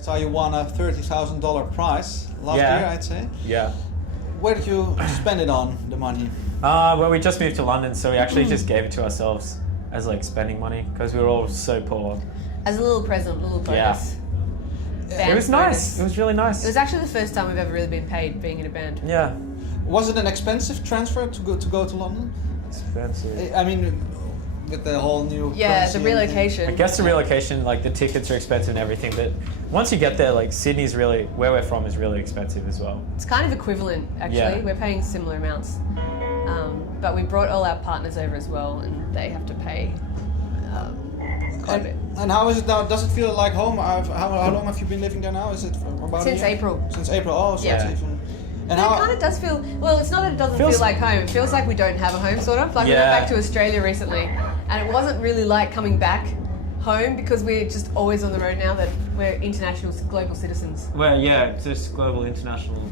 So you won a $30,000 prize last year, I'd say. Yeah. Where did you spend it on, the money? Well, we just moved to London, so we actually just gave it to ourselves as like spending money because we were all so poor. As a little present, little bonus. It was nice. It was really nice. It was actually the first time we've ever really been paid being in a band. Yeah. Was it an expensive transfer to go to London? Expensive. I mean, with the whole new the relocation. I guess the relocation, like the tickets are expensive and everything, but once you get there, like Sydney's really, where we're from, is really expensive as well. It's kind of equivalent, actually. Yeah. We're paying similar amounts. But we brought all our partners over as well, and they have to pay quite a bit. And how is it now? Does it feel like home? How long have you been living there now? Is it about Since a year? April. Since April, oh, so Yeah. it's even... And it kind of does feel, well, it's not that it doesn't feel like home. It feels like we don't have a home, sort of. Like we went back to Australia recently, and it wasn't really like coming back home because we're just always on the road now that we're international, global citizens. Well, yeah, just global, international.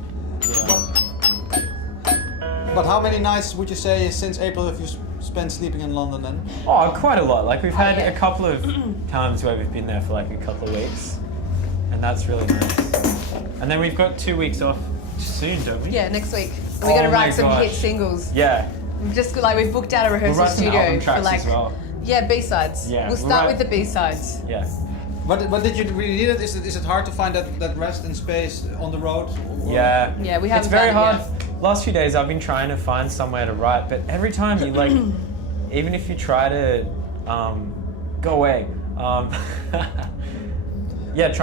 Yeah. But how many nights would you say since April have you spent sleeping in London then? Oh, quite a lot. Like we've had a couple of times where we've been there for like a couple of weeks, and that's really nice. And then we've got 2 weeks off soon, don't we? Yeah, next week. We're going to write some hit singles. Yeah. We've booked out a rehearsal studio for like B-sides. Yeah, we'll start with the B-sides. Yeah. But did you really need it? Is it hard to find that rest and space on the road? Or? Yeah. Yeah, we haven't. It's very hard. Yet. Last few days I've been trying to find somewhere to write, but every time you like, even if you try to go away, try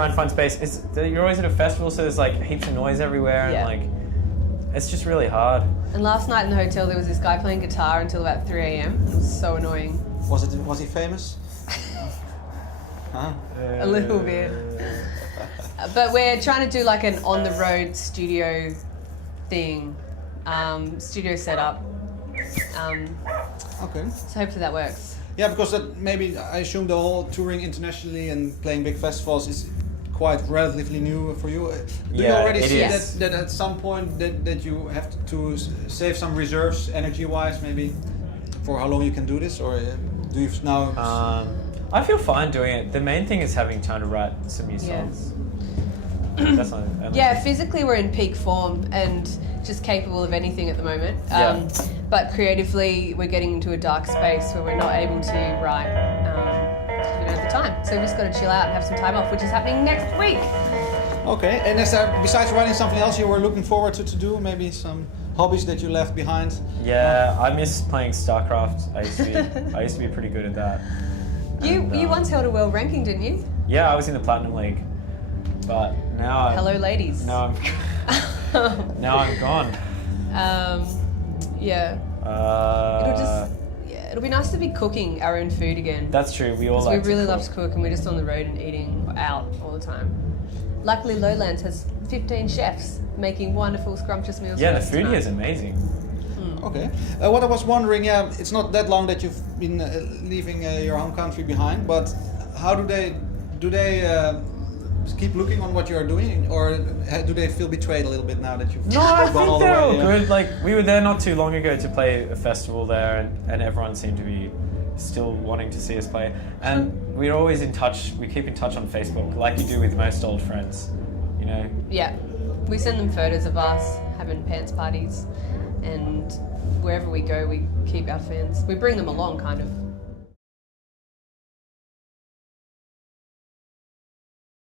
and find space. You're always at a festival, so there's like heaps of noise everywhere, and like it's just really hard. And last night in the hotel, there was this guy playing guitar until about 3 a.m. It was so annoying. Was he famous? Huh? A little bit. But we're trying to do like an on-the-road studio thing, studio setup. Okay. So hopefully that works. Yeah, because that maybe I assume the whole touring internationally and playing big festivals is quite relatively new for you. Do you already see that at some point that you have to save some reserves energy-wise, maybe for how long you can do this, or do you now? I feel fine doing it. The main thing is having time to write some new songs. That's not, physically we're in peak form and just capable of anything at the moment. But creatively we're getting into a dark space where we're not able to write because we don't have the time. So we've just got to chill out and have some time off, which is happening next week. Okay, and is there, besides writing, something else you were looking forward to do? Maybe some hobbies that you left behind? Yeah, I miss playing StarCraft. I used to be pretty good at that. You once held a world ranking, didn't you? Yeah, I was in the Platinum League. But now Hello, ladies. Now I'm gone. It'll be nice to be cooking our own food again. That's true. We all like we really love to cook, and we're just on the road and eating out all the time. Luckily, Lowlands has 15 chefs making wonderful, scrumptious meals. Yeah, the food here is amazing. Okay. What I was wondering, it's not that long that you've been leaving your home country behind, but how do they keep looking on what you are doing, or do they feel betrayed a little bit now that you've gone all the way? they're all good. Like we were there not too long ago to play a festival there, and everyone seemed to be still wanting to see us play. And we're always in touch. We keep in touch on Facebook, like you do with most old friends, you know. Yeah, we send them photos of us having pants parties, and wherever we go, we keep our fans. We bring them along, kind of.